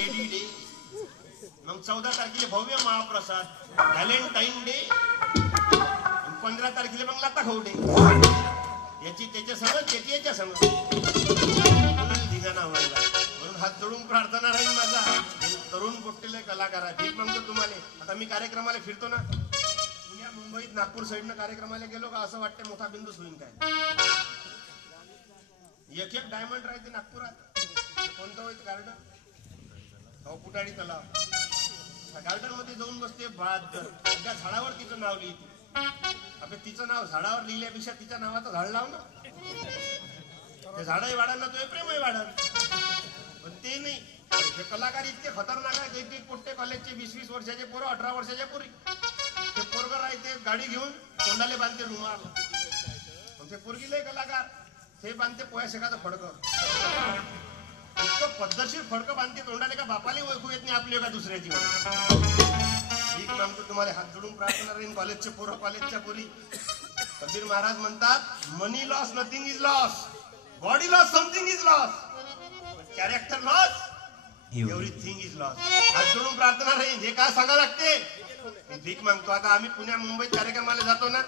Teddy day, मग 14 तारखेला भव्य महाप्रसाद व्हॅलेंटाईन डे, 15 तारखेला मग लाता खाऊ डे. याची त्याच्या संग त्याची याच्या संग धिगाणा व्हायला. म्हणून हात जोडून प्रार्थना राहील माझा तरुण पोट्टेले कलाकार. ठीक म्हणतो तुम्हाला. आता मी कार्यक्रमाला फिरतो ना, पुण्या मुंबईत नागपूर साईडनं कार्यक्रमाला गेलो का असं वाटतं मोठा बिंदू होईन काय. एक एक डायमंड राहते नागपुरात. कोणतं होईल गार्डन, हो कुटाडी तलाव. गार्डन मध्ये जाऊन बसते बहादर. त्या झाडावर तिचं नाव लिहिते. अबे तिचं नाव झाडावर लिहिल्यापेक्षा तिच्या नावाचं झाड लाव ना. ते झाडही वाढाल ना, तो प्रेमही वाढाल. पण ते नाही. हे कलाकार इतके खतरनाक आहे. एक एक पोट्टे कॉलेजचे 20-20 वर्षाचे पोरं, 18 वर्षाच्या पोरी. ते पोरग राहते गाडी घेऊन तोंडाले बांधते रुमाल. ते पोरगी लय कलाकार, ते बांधते पोया शेकाचं फडकं. इतकं पद्धतशीर फडकं बांधते तोंडाले का बापाला ओळखू येत नाही आपली का दुसऱ्याची. ठीक म्हणतो तुम्हाला हात जोडून प्रार्थना राहील. कॉलेजचे पोरं, कॉलेजच्या पोरी. कबीर महाराज म्हणतात money loss nothing is loss, body loss something is loss, character loss everything is loss. हात जोडून प्रार्थना राहील. हे काय सांगा लागते. मी भीक मागतो. आता आम्ही पुण्या मुंबईत कार्यक्रमाला जातो ना.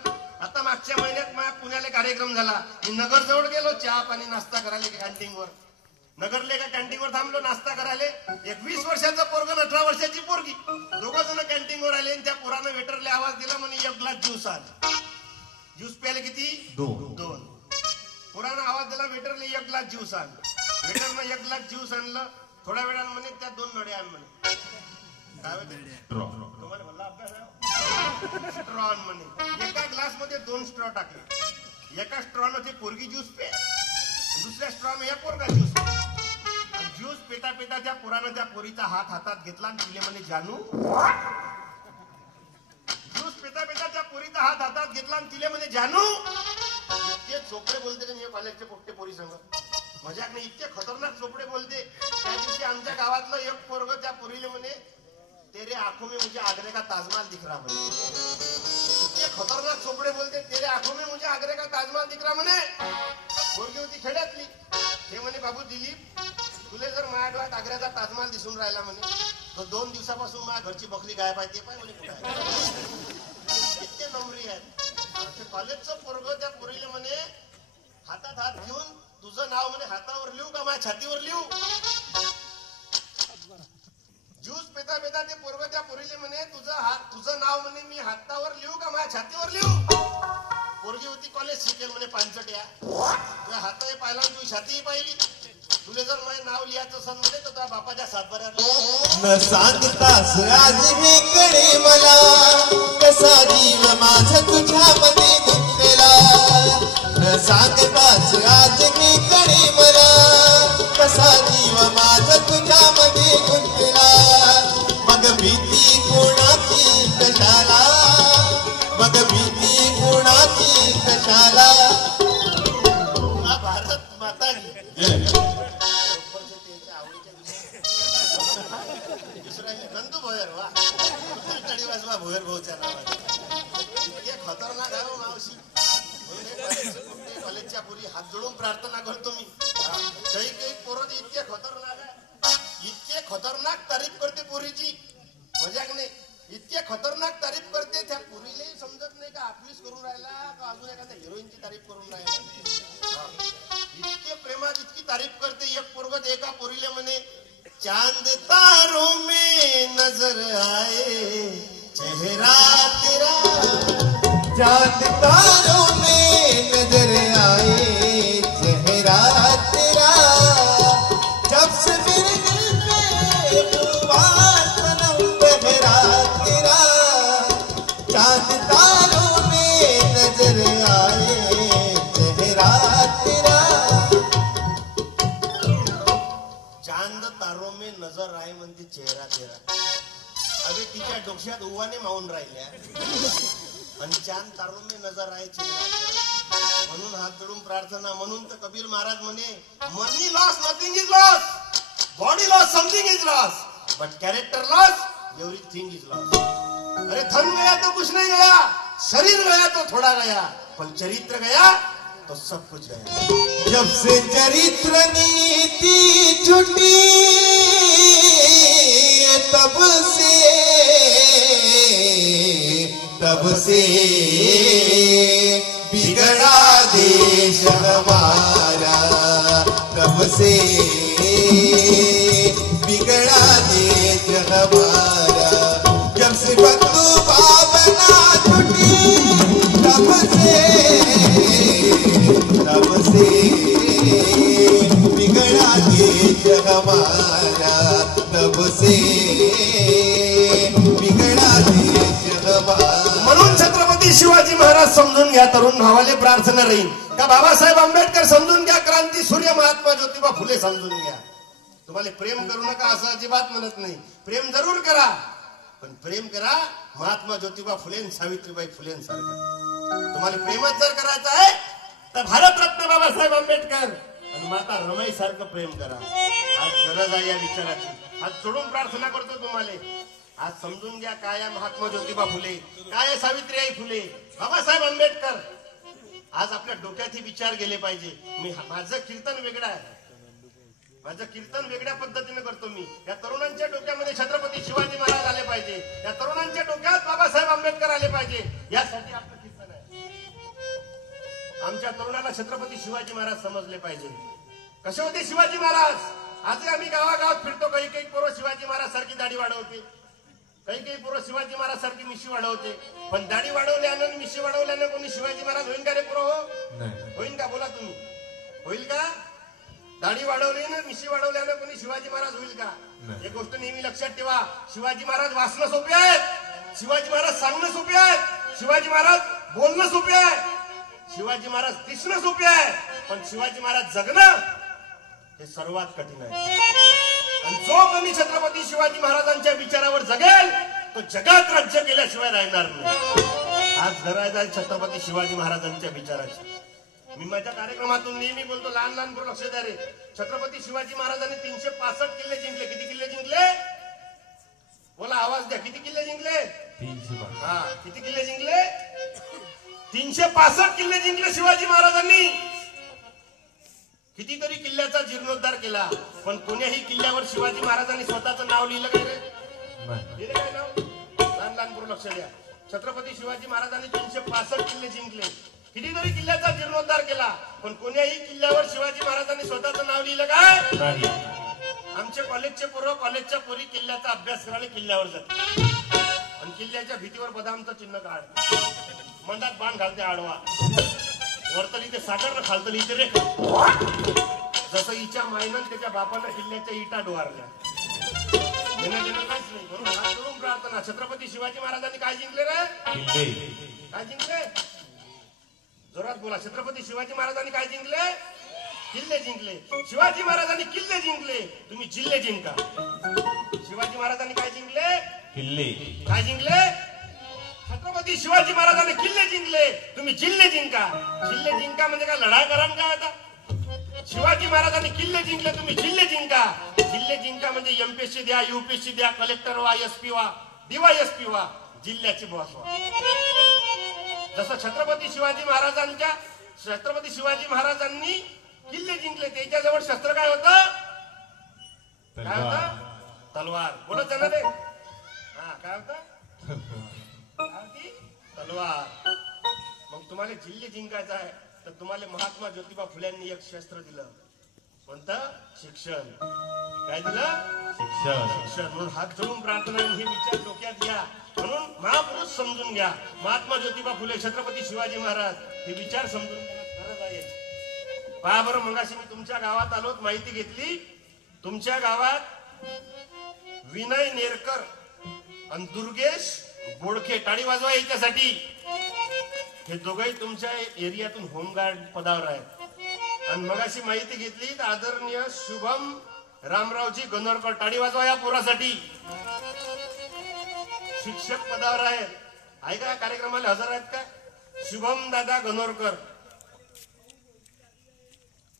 आता मागच्या महिन्यात माझ्या पुण्याला कार्यक्रम झाला. मी नगर जवळ गेलो चहा पाणी नाश्ता करायला कॅन्टीनवर. नगरले का कॅन्टीनवर थांबलो नाश्ता करायला. एक 20 वर्षाचा पोरग, 18 वर्षाची पोरगी, दोघं जण कॅन्टीनवर आले. त्या पोरानं वेटरले आवाज दिला म्हणे 1 ग्लास ज्यूस आण. ज्यूस प्यायला किती? 2. पोरानं आवाज दिला वेटरले 1 ग्लास ज्यूस आण. वेटरनं 1 ग्लास ज्यूस आणलं. थोड्या वेळानं म्हणे त्या 2 नळे आण म्हणे. काय तुम्हाला म्हणला अभ्यास आहे. स्ट्रॉ आण म्हणे. एका ग्लास मध्ये 2 स्ट्रॉ टाकले. एका स्ट्रॉनं ते पोरगी ज्यूस पे, दुसऱ्या स्ट्रॉनं या पोरगा ज्यूस. ज्यूस पेटा पेटा त्या पोरानं त्या पोरीचा हात हातात घेतला आणि तिले म्हणे जानू. ज्यूस पेटा पेटा त्या पोरीचा हात हातात घेतला आणि तिले म्हणे जानू. इतके चोपडे बोलते का कॉलेजचे पोट्टे पोरी संग. मजाक नाही. इतके खतरनाक चोपडे बोलते. त्या दिवशी आमच्या गावातलं एक पोरग त्या पोरीले म्हणे तेरे आंखों में मुझे आगरे का ताजमहल दिख रहा म्हणे. इतके खतरनाक चोपडे बोलते. तेरे आंखों में मुझे आगरे का ताजमहल दिख रहा म्हणे. पोरगी होती खेड्यातली. हे म्हणे बाबू दिलीप तुले जर माझ्या डोळ्यात आग्र्याचा ताजमहल दिसून राहिला म्हणे तर 2 दिवसापासून माझ्या घरची बकरी गायब आहे. ते पाय म्हणे कुठे आहे. इतके नम्री आहेत. कॉलेजचं पोरग त्या पोरीले म्हणे हातात हात घेऊन तुझं नाव म्हणे हातावर लिहू का माझ्या छातीवर लिहू. ज्यूस पेता पेता ते पोरग त्या पोरीले म्हणे तुझं नाव म्हणे मी हातावर लिहू का माझ्या छातीवर लिहू. पोरगी होती कॉलेज शिकेल म्हणे पांचट्या. तुझ्या हातही पाहिला तुझी छातीही पाहिली. तुले जर माझे नाव लिहायचं असेल म्हणे तर तुझ्या बापाच्या सातबाऱ्यात न सांगतास आज हे कडे मला कसा जीव माझा तुझ्यामध्ये गुंतलेला. न सांगतास आज हे कडे मला कसा जीव माझा तुझ्यामध्ये गुंतलेला. मग भीती कोणाची कशाला, मग भीती कोणाची कशाला. भारत माता नंदू भोयर वा तडी वाजवा भोयर भाऊच्या नावाने. इतके खतरनाक आहे मावशी. कॉलेजच्या पोरी हात जोडून प्रार्थना करतो मी. काही काही पोरं इतके खतरनाक आहे. इतके खतरनाक तारीफ करते पोरीची. मजाक नाही. इतके खतरनाक तारीफ करते त्या पोरीलाही समजत नाही का आपलीच करून राहिला का अजून एखाद्या हिरोईनची तारीफ करून राहिला. इतके प्रेमात इतकी तारीफ करते. एक पोरगत एका पोरीले म्हणे चांद तारों में नजर आए चेहरा तेरा. चांद तारों में नजर आए चेहरा तेरा. जब से मेरे दिल पे खुमार सनम बहरा तेरा. चांद तारों में नजर आए चेहरा तेरा. चांद तारों में नजर आए म्हणते चेहरा तेरा. अबे तिच्या डोक्यात उवाने मावून राहिल्या आणि चांद तारों में नजर आए चेहरा तेरा. म्हणून हात जोडून प्रार्थना. म्हणून तर कबीर महाराज म्हणे money loss nothing is loss, body loss something is loss, but character loss everything is loss. अरे धन गया तो कुछ नहीं गया, शरीर गया तो थोड़ा गया, पर चरित्र गया तो सब कुछ गया. जब से चरित्र नीति छुटी तब से बिगड़ा देश हमारा, तब से बिगड़ा देश हमारा। जब से बंधुआ बना छुटी तब से बिगड़ा देश हमारा, तब से बिगड़ा देश हमारा। म्हणून छत्रपती शिवाजी महाराज समजून घ्या, तरुण भावाले प्रार्थना राहील का बाबासाहेब आंबेडकर समजून घ्या, क्रांती सूर्य महात्मा ज्योतिबा फुले समजून घ्या. तुम्हाला प्रेम करू नका असं अजिबात म्हणत नाही, प्रेम जरूर करा, पण प्रेम करा महात्मा ज्योतिबा फुले सावित्रीबाई फुलेंसारखं. तुम्हाला प्रेमच जर करायचं आहे तर भारतरत्न बाबासाहेब आंबेडकर आणि माता रमाई सारखं प्रेम करा. आज गरज आहे या विचाराची. आज सोडून प्रार्थना करतो तुम्हाला. आज समजून घ्या काय आहे महात्मा ज्योतिबा फुले, काय आहे सावित्रीबाई फुले, बाबासाहेब आंबेडकर. आज आपल्या डोक्यात हे विचार गेले पाहिजे. माझं कीर्तन वेगळं आहे, माझं कीर्तन वेगळ्या पद्धतीने करतो मी. या तरुणांच्या डोक्यामध्ये छत्रपती शिवाजी महाराज आले पाहिजे, या तरुणांच्या डोक्यात बाबासाहेब आंबेडकर आले पाहिजे, यासाठी आपलं कीर्तन आहे. आमच्या तरुणाला छत्रपती शिवाजी महाराज समजले पाहिजे. कसे होते शिवाजी महाराज? आज आम्ही गावागावात फिरतो, काही काही पोरं शिवाजी महाराज सारखी दाढी वाढवते, काही काही पोरं शिवाजी महाराज सारखी मिशी वाढवते. पण दाढी वाढवल्यानं मिशी वाढवल्यानं कोणी शिवाजी महाराज होईल का रे पोरं? हो होईल का? बोला तुम्ही, होईल का? दाढी वाढवली ना मिशी वाढवल्यानं कोणी शिवाजी महाराज होईल का? एक गोष्ट नेहमी लक्षात ठेवा, शिवाजी महाराज वाचणं सोपे आहेत, शिवाजी महाराज सांगणं सोपे आहेत, शिवाजी महाराज बोलणं सोपे आहे, शिवाजी महाराज दिसणं सोपे आहे, पण शिवाजी महाराज जगणं हे सर्वात कठीण आहे. आणि जो कोणी छत्रपती शिवाजी महाराजांच्या विचारावर जगेल तो जगात राज्य केल्याशिवाय राहणार नाही. आज गरज आहे छत्रपती शिवाजी महाराजांच्या विचाराची. मी माझ्या कार्यक्रमातून नेहमी बोलतो, लहान लहान पोरं लक्ष द्या रे. छत्रपती शिवाजी महाराजांनी 365 किल्ले जिंकले. किती किल्ले जिंकले? बोला, आवाज द्या. किती किल्ले जिंकले? 305. हा, किती किल्ले जिंकले? 365 किल्ले जिंकले शिवाजी महाराजांनी. कितीतरी किल्ल्याचा जीर्णोद्धार केला, पण कोण्याही किल्ल्यावर शिवाजी महाराजांनी स्वतःचं नाव लिहिलं काय रे? लिहिलं काय नाव? लहान लहान पोरं लक्ष द्या. छत्रपती शिवाजी महाराजांनी 365 किल्ले जिंकले, कितीतरी किल्ल्याचा जीर्णोद्धार केला, पण कोण्याही किल्ल्यावर शिवाजी महाराजांनी स्वतःचं नाव लिहिलं काय? नाही. आमचे कॉलेजचे पोरं, कॉलेजच्या पोरी किल्ल्याचा अभ्यास करायला किल्ल्यावर जाते आणि किल्ल्याच्या भीतीवर बदामचं चिन्ह काढ, मंदात बाण घालते आडवा, वरतली ते सागर खालतली इथे रे. जसं हिच्या मायनं त्याच्या बापानं किल्ल्याच्या इटा डोहारल्या. घेणं देणं काहीच नाही. म्हणून हात जोडून प्रार्थना, छत्रपती शिवाजी महाराजांनी काय जिंकले रे? काय जिंकले? जोरात बोला. छत्रपती शिवाजी महाराजांनी काय जिंकले? किल्ले जिंकले. शिवाजी महाराजांनी किल्ले जिंकले, तुम्ही जिल्हे जिंका. शिवाजी महाराजांनी काय जिंकले? किल्ले. काय जिंकले? छत्रपती शिवाजी महाराजांनी किल्ले जिंकले, तुम्ही जिल्हे जिंका. जिल्हे जिंका म्हणजे काय लढाई करा का? आता शिवाजी महाराजांनी किल्ले जिंकले, तुम्ही जिल्हे जिंका. जिल्हे जिंका म्हणजे एमपीएससी द्या, यूपीएससी द्या, कलेक्टर व्हा, एसपी व्हा, डीवायएसपी व्हा, जिल्ह्याचे बॉस व्हा. जसं छत्रपती शिवाजी महाराजांनी किल्ले जिंकले, त्याच्याजवळ शस्त्र काय होतं? काय होतं? तलवार. बोलत जाणार रे. हा, काय होतं? तलवार. मग तुम्हाला जिल्हे जिंकायचा आहे तर तुम्हाला महात्मा ज्योतिबा फुल्यांनी एक शस्त्र दिलं. कोणतं? शिक्षण. काय दिलं? शिक्षण. म्हणून हात जोडून प्रार्थना, हे विचार डोक्यात घ्या. म्हणून महापुरुष समजून घ्या. महात्मा ज्योतिबा फुले, छत्रपती शिवाजी महाराज, हे विचार समजून घेण्यात गरज आहे. पहा बरं, मगाशी मी तुमच्या गावात आलो, माहिती घेतली. तुमच्या गावात विनय नेरकर आणि दुर्गेश बोडखे, टाळी वाजवा याच्यासाठी. हे दोघंही तुमच्या एरियातून होमगार्ड पदावर आहेत. आणि मगाशी माहिती घेतली तर आदरणीय शुभम रामरावजी गणोरकर, टाळी वाजवा या पोरासाठी, शिक्षक पदावर आहेत. आहे का कार्यक्रमाला हजर आहेत का? शुभम दादा गणोरकर,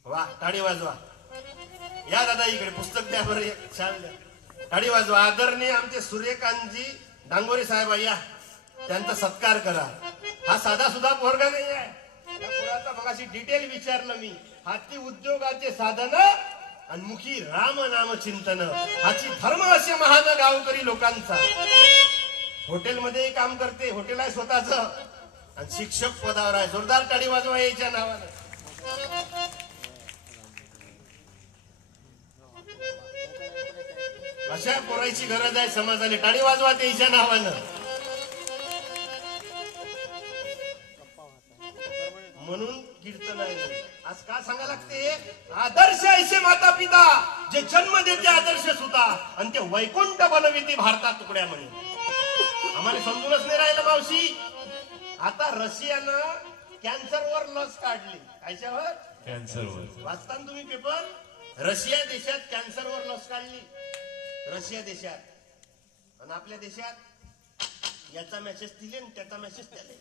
वा, टाळी वाजवा. या दादा इकडे, पुस्तक द्या बरं, छान द्या, टाळी वाजवा. आदरणीय आमचे सूर्यकांतजी डांगोरे साहेब, या, त्यांचा सत्कार करा. हा साधा सुद्धा पोरगा नाही आहे. या पोराचा मगाशी डिटेल विचारलं मी. हाती उद्योगाचे साधन आणि मुखी राम नाम चिंतन, हाची धर्म असे महान गावकरी लोकांचा. हॉटेलमध्ये काम करते, हॉटेल आहे स्वतःच, आणि शिक्षक पदावर आहे. जोरदार टाळी वाजवा याच्या नावानं. अशा पोरायची गरज आहे समाजाने. टाळी वाजवा त्याच्या नावानं. म्हणून कीर्तन आहे. आज का सांगा लागते, आदर्श ऐसे माता पिता जे जन्म देते आदर्श सुद्धा, आणि ते वैकुंठ बनविते भारतात तुकड्या म्हणून. आम्हाला समजूनच नाही राहिलं मावशी. आता रशियानं कॅन्सरवर लस काढली. कशावर? कॅन्सरवर. वाचता ना तुम्ही पेपर? रशिया देशात कॅन्सरवर लस काढली. रशिया देशात. आणि आपल्या देशात याचा मेसेज दिले आणि त्याचा मेसेज त्याले.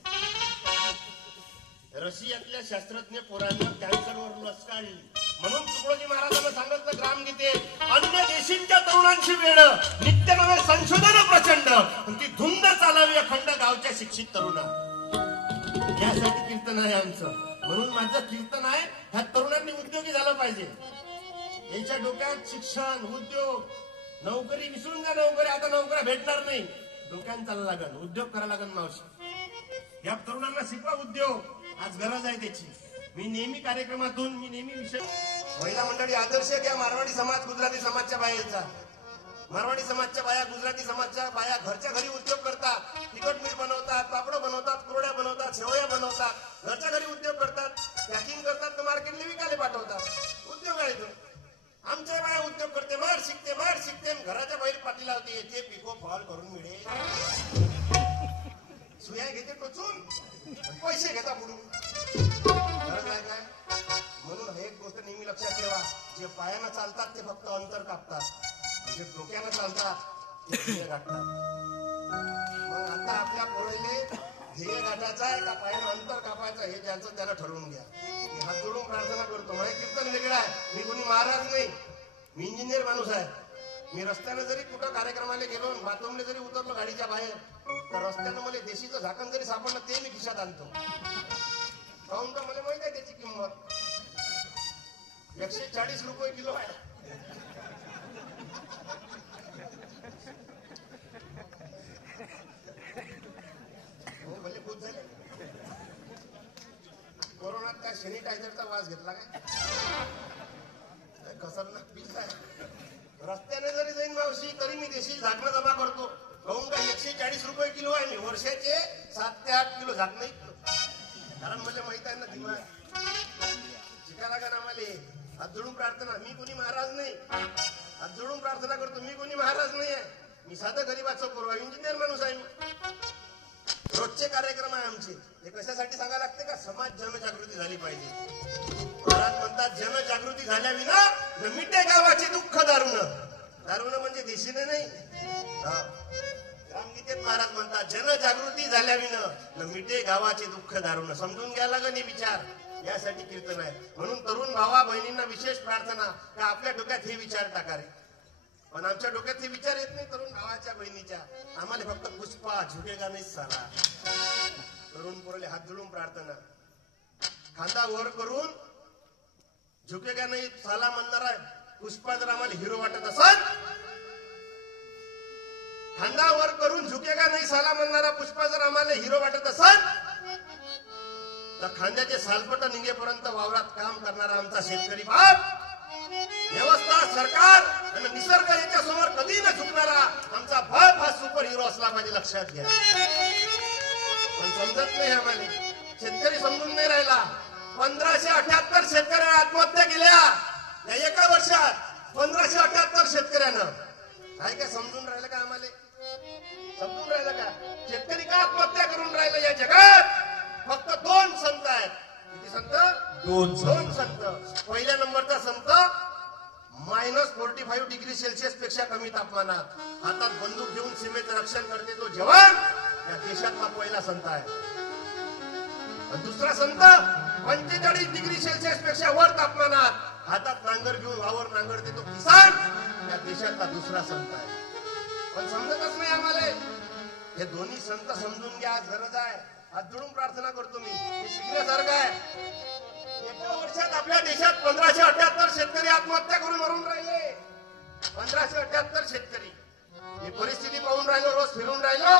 रशियातल्या शास्त्रज्ञ पोरांना कॅन्सरवर लस काढली. म्हणून तुकडोजी महाराजांना सांगितलं ग्रामगीतेत, अन्य देशींच्या तरुणांची वेळ, नित्य नवे संशोधन प्रचंड, ती धुंद चालावी अखंड गावच्या शिक्षित तरुणा. यासाठी कीर्तन आहे आमचं. म्हणून माझं कीर्तन आहे, ह्या तरुणांनी उद्योगी झालं पाहिजे. यांच्या डोक्यात शिक्षण, उद्योग, नोकरी विसरून जा. नोकरी आता नोकऱ्या भेटणार नाही. डोक्यानं चालला लागन, उद्योग करायला लागन मावशी. या तरुणांना शिकवा उद्योग. आज गरज आहे त्याची. मी नेहमी कार्यक्रमातून नेहमी विषय महिला मंडळी आदर्श घ्या. मारवाडी समाज, गुजराती समाजच्या बायाचा. मारवाडी समाजच्या बाया, गुजराती समाजच्या बाया घरच्या घरी उद्योग करतात. तिखट मीठ बनवतात, पापड बनवतात, कुरड्या बनवतात, शेवया बनवतात. घरच्या घरी उद्योग करतात, पॅकिंग करतात, तर मार्केटला विकायला पाठवतात. उद्योग आहे तो. आमच्या बाया उद्योग करते, मार शिकते, घराच्या बाहेर पाठी लावते, येते पिको फॉल करून मिळेल, सुया घेते टोचून, पैसे घेता बुडून. गरज आहे काय? म्हणून हे एक गोष्ट नेहमी लक्षात ठेवा, जे पायानं चालतात ते फक्त अंतर कापतात, जे डोक्यानं चालतात ते ध्येय गाठतात. मग आता आपल्या पोराले ध्येय गाठायचं आहे का पायानं अंतर कापायचं, हे ज्यांचं त्याला ठरवून घ्या. मी हात जोडून प्रार्थना करतो. माझे कीर्तन वेगळं आहे. मी कोणी महाराज नाही, मी इंजिनियर माणूस आहे. मी रस्त्याने जरी कुठं कार्यक्रमाला गेलो, बाथरूमला जरी उतरलो गाडीच्या बाहेर, तर रस्त्यानं मला देशीचं झाकण जरी सापडलं ते मी खिशात आणतो. काहून का मला माहित आहे त्याची किंमत 140 रुपये किलो आहे. हो भले खूप झाले. कोरोनात काय सॅनिटायझरचा वास घेतला काय? खतरनाक पीक आहे. रस्त्याने जरी जाईन मावशी तरी मी देशी झाकणं जमा करतो. कहून का 140 रुपये किलो आहे. मी वर्षाचे 7 ते 8 किलो झाकणं ऐकतो. कारण मला माहित आहे ना दिमाग शिकायला का ना. मला हात जोडून प्रार्थना. मी कोणी महाराज नाही. हात जोडून प्रार्थना करतो. मी कोणी महाराज नाही आहे. मी साधं गरीबाचं पोरगा इंजिनियर माणूस आहे. मी रोजचे कार्यक्रम आहे आमचे. हे कशासाठी सांगायला लागते का? समाज जनजागृती झाली पाहिजे. महाराज म्हणतात जनजागृती झाल्याविना न मिटे गावाचे दुःख दारुण. दारुण म्हणजे देशीने नाही. ग्रामगीतेत महाराज म्हणतात जनजागृती झाल्याविना न मिटे गावाचे दुःख दारुण. समजून घ्यायला लागेल हे विचार. यासाठी कीर्तन आहे. म्हणून तरुण भावा बहिणींना विशेष प्रार्थना का आपल्या डोक्यात हे विचार टाका रे. पण आमच्या डोक्यात हे विचार येत नाही तरुण भावाच्या बहिणीच्या. आम्हाला फक्त पुष्पा झुकेगा नाही साला. तरुण पोरले हात जोडून प्रार्थना. खांदा वर करून झुकेगा नाही साला म्हणणारा पुष्पा जर आम्हाला हिरो वाटत असेल, खांदा वर करून झुकेगा नाही साला म्हणणारा पुष्पा जर आम्हाला हिरो वाटत असेल, तर खांद्याचे सालपट निघेपर्यंत वावरात काम करणारा आमचा शेतकरी बाप, व्यवस्था सरकार आणि निसर्ग याच्या समोर कधी न झुकणारा आमचा बाप हा सुपर हिरो असला पाहिजे. लक्षात घ्या. पण समजत नाही आम्हाला. शेतकरी समजून नाही राहिला. 1578 शेतकऱ्यांना आत्महत्या केल्या या एका वर्षात. 1578 शेतकऱ्यानं. काय काय समजून राहिलं का आम्हाला? समजून राहिलं का? शेतकरी का आत्महत्या करून राहिलं या जगात? फक्त 2 संत आहेत. किती संत? 2 संत. पहिल्या नंबरचा संत -45 डिग्री सेल्सिअस पेक्षा कमी तापमानात हातात बंदूक घेऊन सीमेचं रक्षण करते तो जवान या देशातला पहिला संत आहे. आणि दुसरा संत 45 डिग्री सेल्सिअस पेक्षा वर तापमानात हातात नांगर घेऊन वावर नांगरते तो किसान या देशातला दुसरा संत आहे. पण समजतच नाही आम्हाला. हे दोन्ही संत समजून घ्या. आज गरज आहे. हात जोडून प्रार्थना करतो मी. हे शिकण्यासारखं आहे. एका वर्षात आपल्या देशात 1578 शेतकरी आत्महत्या करून मरून राहिले. 1578 शेतकरी. ही परिस्थिती पाहून राहिलो, रोज फिरून राहिलो.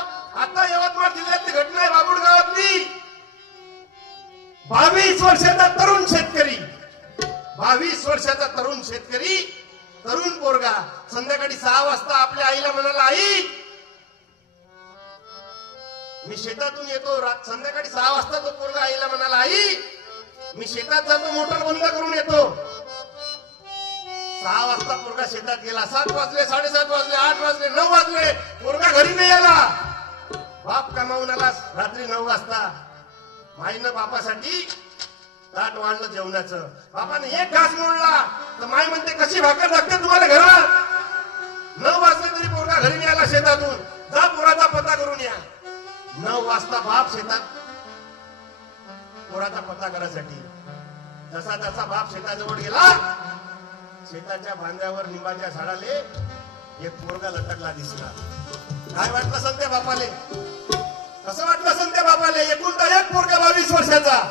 6 वाजता आपल्या आईला म्हणाला, आई मी शेतातून येतो. संध्याकाळी 6 वाजता तो पोरगा आईला म्हणाला, आई मी शेतात जातो, मोटर बंद करून येतो. 6 वाजता पोरगा शेतात गेला. 7 वाजले, 7:30 वाजले, 8 वाजले, 9 वाजले, पोरगा घरी नाही आला. बाप कमावून आला रात्री 9 वाजता. माईनं बापासाठी ताट वाढलं जेवणाचं. बापाने एक घास मोडला तर माई म्हणते, कशी भाकर लागते तुम्हाला घरात? 9 वाजले तरी पोरगा घरी नाही आला शेतातून. जा पोराचा पत्ता करून या. 9 वाजता बाप शेतात पोराचा पत्ता करायसाठी. जसा जसा बाप शेताजवळ गेला, शेताच्या बांध्यावर निंबाच्या झाडाले एक पोरगा लटकला दिसला. काय वाटलं असेल त्या बापाले? कसं वाटलं असेल त्या बापाले? एकुलता एक पोरगा 22 वर्षाचा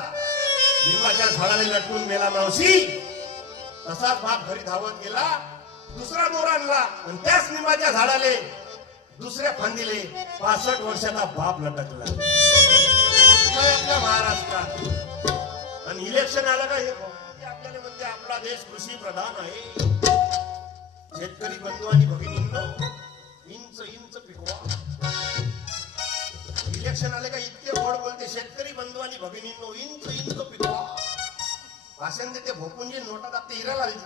निंबाच्या झाडाले लटकून मेला मावशी. तसाच बाप घरी धावत गेला, दुसरा दोर आणला आणि त्याच निंबाच्या झाडाले दुसऱ्या फांदीले 65 वर्षाचा बाप लटकला. काय आपल्या महाराष्ट्रात. आणि इलेक्शन आलं का हे आपल्याला म्हणते आपला देश कृषी प्रधान आहे. शेतकरी बंधू आणि भगिनींनो, इंच इंच पिकवा. इलेक्शन आले का इतके गोड बोलते, शेतकरी बंधू आणि भगिनींनो इंच इंच पिकवा. भाषण देते भोपून जे नोटात आपते हिरा लावायची.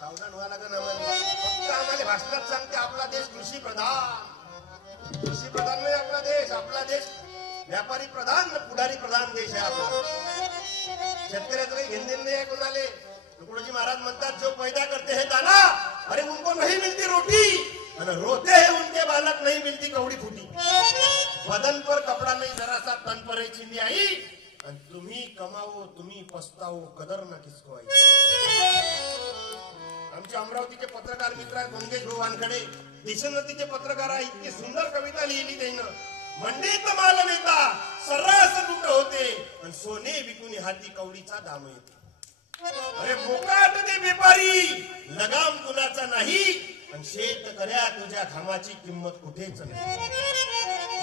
सावधान व्हायला लागेल आम्हाला. फक्त आम्हाला भाषणात सांगते आपला देश कृषी प्रधान. कृषी प्रधान नाही आपला देश. आपला देश व्यापारी प्रधान, पुढारी प्रधान देश आहे आपला. शेतकऱ्याचं काही घेणदेण नाही आहे कोणाले. तुकडोजी महाराज म्हणतात, जो पैदा करते है दाना, अरे उनको नहीं मिलती रोटी, और रोते हैं उनके बालक नहीं मिलती कौड़ी फूटी. बदन पर कपड़ा नहीं जरा सा तन पर चिंदी आई, आणि तुम्ही कमावो तुम्ही पस्तावो कदर ना किसको आई. आमचे अमरावतीचे पत्रकार मित्र आहेत मंगेश भाऊ वानखडे, देशोन्नतीचे पत्रकार आहे. इतकी सुंदर कविता लिहिली त्यानं. मंडीत माल नेता सर्रास लूट होते आणि सोने विकून हाती कवडीचा दाम येते. अरे मोकाट दे व्यापारी, लगाम कुणाचा नाही, आणि शेतकऱ्या तुझ्या घामाची किंमत कुठेच नाही.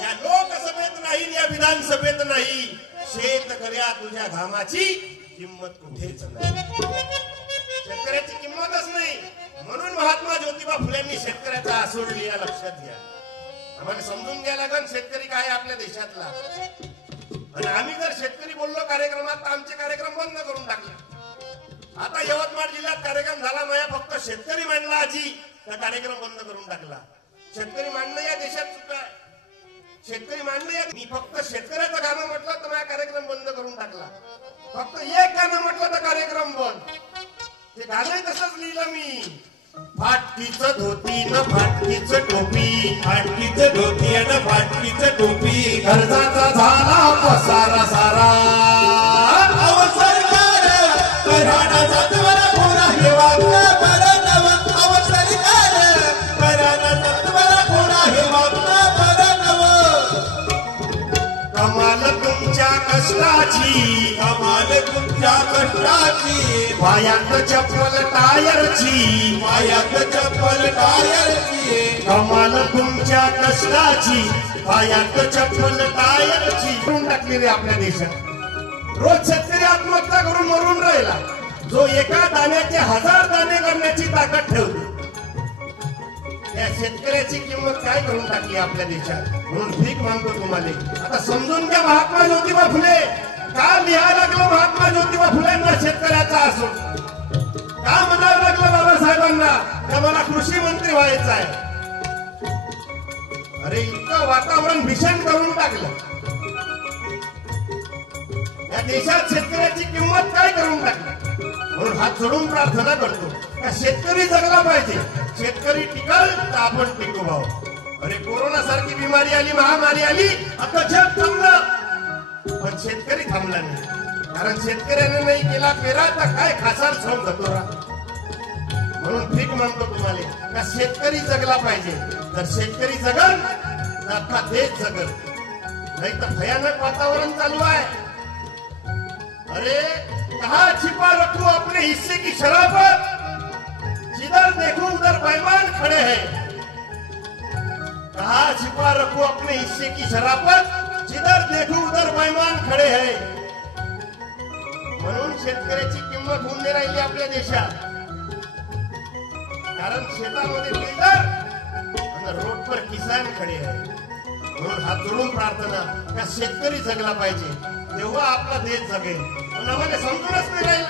या लोकसभेत नाही, या विधानसभेत नाही, शेतकऱ्या तुझ्या घामाची किंमत कुठेच नाही. शेतकऱ्याची किंमतच नाही. म्हणून महात्मा ज्योतिबा फुलेंनी शेतकऱ्याचा आसूड लिहा. लक्षात घ्या. आम्हाला समजून घ्यायला लागेल शेतकरी काय आपल्या देशातला. आणि आम्ही जर शेतकरी बोललो कार्यक्रमात तर आमचे कार्यक्रम बंद करून टाकले. आता यवतमाळ जिल्ह्यात कार्यक्रम झाला, माझ्या फक्त शेतकरी मांडला आजी, त्या कार्यक्रम बंद करून टाकला. शेतकरी मांडणं या देशात चुका आहे. शेतकरी मांडणं या, मी फक्त शेतकऱ्याचं गाणं म्हटलं तर माझा कार्यक्रम बंद करून टाकला. फक्त एक गाणं म्हटलं तर कार्यक्रम बंद. ते गाणं तसंच लिहिलं मी. फाटकीचं धोती न फाटकीचं टोपी, फाटकीचं धोती आणि फाटकीचं टोपी, कर्जाचा झाला पसारा सारा. अहो सरकार कराना सत्वर पुरा हे वागणं बरं नवं. अहो सरकार कराना सत्वर पुरा हे वागणं बरं नवं. कमाल तुमच्या कष्टाची, कमाल तुमच्या कष्टाची, पायात चप्पल टायरची, पायात चप्पल टायरची. कमाल तुमच्या कष्टाची, पायात चप्पल टायरची. करून टाकली रे आपल्या देशात. रोज शेतकरी आत्महत्या करून मरून राहिला, जो एका दाण्याचे 1000 दाणे करण्याची ताकद ठेवतो. त्या शेतकऱ्याची किंमत काय करून टाकली आपल्या देशात. म्हणून भीक मागतो तुम्हाला. आता समजून घ्या महात्मा ज्योतिबा फुले का लिहायला लागलं. महात्मा ज्योतिबा फुलेंना शेतकऱ्याचा असो का म्हणावं लागलं बाबासाहेबांना का मला कृषी मंत्री व्हायचं आहे. अरे इतकं वातावरण भीषण करून टाकलं. या देशात शेतकऱ्याची किंमत काय करून टाकली. म्हणून हात जोडून प्रार्थना करतो का शेतकरी जगला पाहिजे. शेतकरी टिकल तर आपण टिकू भाऊ. अरे कोरोना सारखी बिमारी आली, महामारी आली, आता जग थांबलं, पण शेतकरी थांबला नाही. कारण शेतकऱ्याने नाही केला पेरा तर काय खासार सोन घटोरा. म्हणून भीक मागतो तुम्हाला का शेतकरी जगला पाहिजे. जर शेतकरी जगल तर अख्खा देश जगल. नाही तर भयानक वातावरण चालू आहे. अरे कहा छिपा रखू अपने हिस्से की शराफत, जिधर देखो उधर बेईमान खड़े हैं. कहा छिपा रखो अपने हिस्से की शराफत, जिधर देखो उधर बेईमान खड़े हैं. म्हणून शेतकऱ्याची किंमत होऊन नाही राहिली आपल्या देशात. कारण शेतामध्ये बिल्डर आणि रोड पर किसान खडे आहे. म्हणून हात जोडून प्रार्थना का शेतकरी जगला पाहिजे, तेव्हा आपला देश जगेल. पण आम्हाला समजूनच नाही राहील.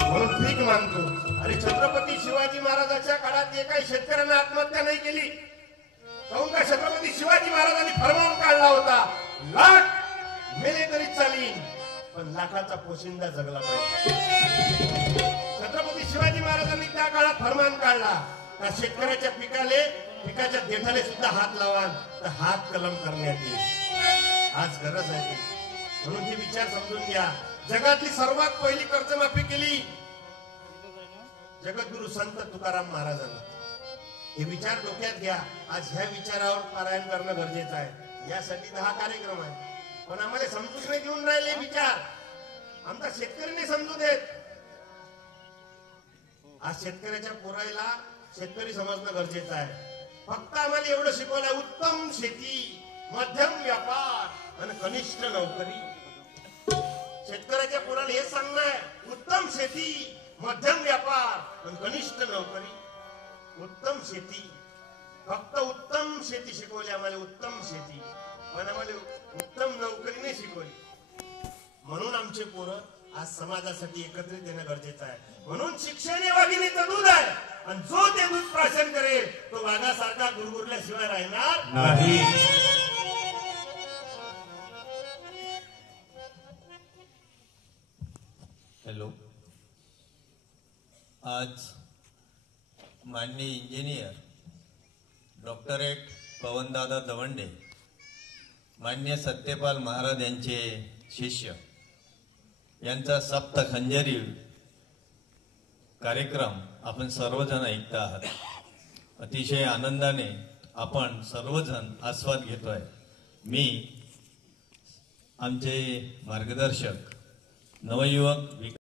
म्हणून भीक मागतो. आणि छत्रपती शिवाजी महाराजांच्या काळात एकाही शेतकऱ्यांना आत्महत्या नाही केली. काहून का छत्रपती शिवाजी महाराजांनी फरमान काढला होता, लाख मेले तरी चालीन पण लाखाचा पोशिंदा जगला पाहिजे. छत्रपती शिवाजी महाराजांनी त्या काळात फरमान काढला का शेतकऱ्याच्या पिकाच्या देठाले सुद्धा हात लावा तर हात कलम करण्यात येईल. आज गरज आहे म्हणून हे विचार समजून घ्या. जगातली सर्वात पहिली कर्जमाफी केली जगद्गुरु संत तुकाराम महाराजांना. हे विचार डोक्यात घ्या. आज ह्या विचारावर पारायण करणं गरजेचं आहे. यासाठी 10 कार्यक्रम आहे. पण आम्हाला समजूच नाही देऊन राहिले विचार. आमचा शेतकरीने समजू देत. आज शेतकऱ्याच्या पोरायला शेतकरी समजणं गरजेचं आहे. फक्त आम्हाला एवढं शिकवलंय, उत्तम शेती, मध्यम व्यापार आणि कनिष्ठ नोकरी. शेतकऱ्याच्या पोराला हे सांगणं आहे, उत्तम शेती, मध्यम व्यापार आणि कनिष्ठ नोकरी. उत्तम शेती, फक्त उत्तम शेती शिकवली आम्हाला, उत्तम शेती. पण आम्हाला उत्तम नोकरी नाही शिकवली. म्हणून आमचे पोरं आज समाजासाठी एकत्रित येणं गरजेचं आहे. म्हणून शिक्षण हे वाघिणीचं दूध आहे. आणि जो ते दूध प्राशन करेल तो वाघासारखा गुरगुरल्याशिवाय राहणार नाही. हॅलो. आज माननीय इंजिनियर डॉक्टरेट पवनदादा दवंडे, मान्य सत्यपाल महाराज यांचे शिष्य यांचा सप्त खंजरी कार्यक्रम आपण सर्वजण ऐकता आहात. अतिशय आनंदाने आपण सर्वजण आस्वाद घेतोय. मी आमचे मार्गदर्शक नवयुवक